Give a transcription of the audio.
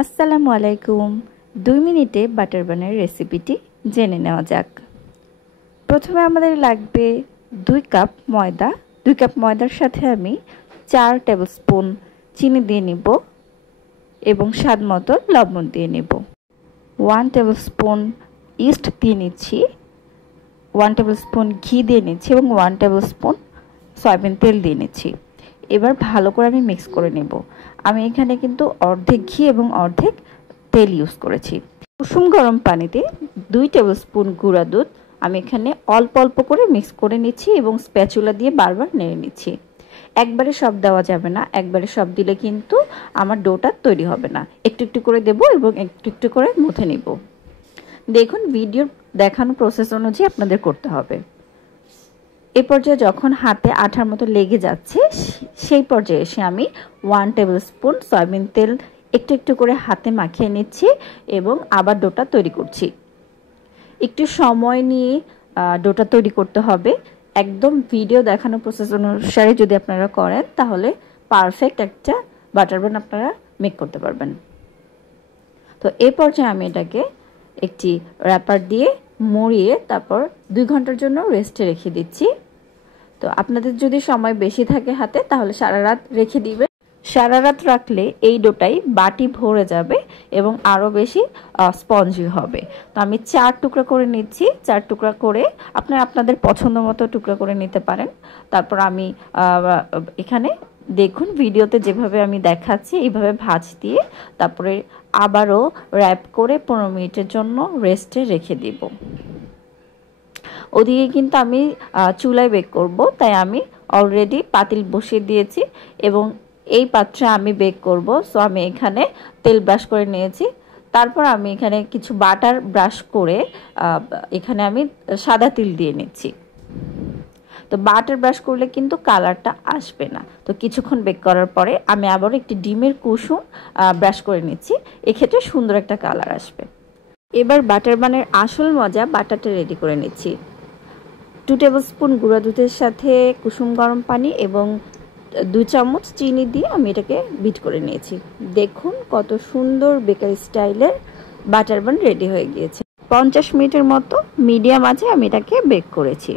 আসসালামু আলাইকুম। 2 মিনিটে বাটার বানের রেসিপিটি জেনে নেওয়া যাক। প্রথমে আমাদের লাগবে 2 কাপ ময়দা। 2 কাপ ময়দার সাথে আমি 4 টেবিলস্পুন চিনি দিয়ে নিব এবং স্বাদ মতো লবণ দিয়ে নিব। 1 টেবিলস্পুন ইস্ট দিয়ে নিচ্ছি, 1 টেবিলস্পুন ঘি দিয়ে নিচ্ছি এবং 1 টেবিলস্পুন সয়াবিন তেল দিয়ে নিচ্ছি। এবার ভালো করে আমি মিক্স করে নেব। আমি এখানে কিন্তু অর্ধেক ঘি এবং অর্ধেক তেল ইউজ করেছি। কুসুম গরম পানিতে 2 টেবিলস্পুন গুঁড়া দুধ আমি এখানে অল্প অল্প করে মিক্স করে নিচ্ছি এবং স্প্যাচুলা দিয়ে বারবার নেড়ে নিচ্ছি। একবারে সব দেওয়া যাবে না, একবারে সব দিলে কিন্তু আমার ডোটা তৈরি হবে না। একটু একটু করে দেব এবং একটু একটু করে মুথে নিব। দেখুন, ভিডিওর দেখানো প্রসেস অনুযায়ী আপনাদের করতে হবে। এই পর্যায়ে যখন হাতে আঠার মতো লেগে যাচ্ছে, সেই পর্যায়ে এসে আমি 1 টেবিলস্পুন সয়াবিন তেল একটু একটু করে হাতে মাখিয়ে নিচ্ছি এবং আবার ডোটা তৈরি করছি। একটু সময় নিয়ে ডোটা তৈরি করতে হবে। একদম ভিডিও দেখানো প্রসেস অনুসারে যদি আপনারা করেন তাহলে পারফেক্ট একটা বাটার বান আপনারা মেক করতে পারবেন। তো এই পর্যায়ে আমি এটাকে একটি র্যাপার দিয়ে মুড়িয়ে তারপর 2 ঘন্টার জন্য রেস্টে রেখে দিচ্ছি। তো আপনাদের যদি সময় বেশি থাকে হাতে তাহলে সারা রাত রেখে দিবেন। সারা রাত রাখলে এই ডোটাই বাটি ভরে যাবে এবং আরও বেশি স্পঞ্জি হবে। তো আমি 4 টুকরা করে নিচ্ছি। 4 টুকরা করে আপনারা আপনাদের পছন্দ মতো টুকরা করে নিতে পারেন। তারপর আমি এখানে দেখুন ভিডিওতে যেভাবে আমি দেখাচ্ছি এইভাবে ভাঁজ দিয়ে তারপরে আবারও র্যাপ করে 15 মিনিটের জন্য রেস্টে রেখে দিব। ওদিকে কিন্তু আমি চুলায় বেক করব, তাই আমি অলরেডি পাতিল বসিয়ে দিয়েছি এবং এই পাত্রে আমি বেক করব। সো আমি এখানে তেল ব্রাশ করে নিয়েছি। তারপর আমি এখানে কিছু বাটার ব্রাশ করে এখানে আমি সাদা তিল দিয়ে নিচ্ছি। তো বাটার ব্রাশ করলে কিন্তু কালারটা আসবে না। তো কিছুক্ষণ বেক করার পরে আমি আবারও একটি ডিমের কুসুম ব্রাশ করে নিচ্ছি। এক্ষেত্রে সুন্দর একটা কালার আসবে। এবার বাটার বানের আসল মজা বাটারটা রেডি করে নিচ্ছি। 2 টেবিলস্পুন গুঁড়া দুধের সাথে কুসুম গরম পানি এবং 2 চামচ চিনি দিয়ে আমি এটাকে বিট করে নিয়েছি। দেখুন কত সুন্দর বেকারি স্টাইলের বাটার বান রেডি হয়ে গিয়েছে। 50 মিনিটের মতো মিডিয়াম আঁচে আমি এটাকে বেক করেছি।